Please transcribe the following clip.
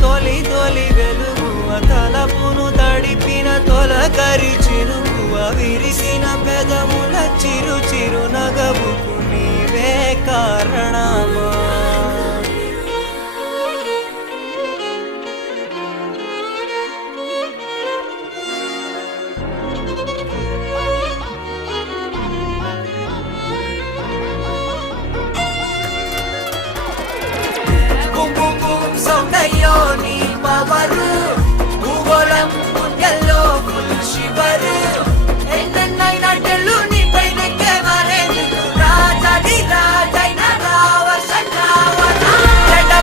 తొలి తొలి వెలుగువ తలపును తడిపిన తొలకరి చిరుకువ విరిసిన పెదముల చిరు చిరు నగవుకు నీవే కారణమా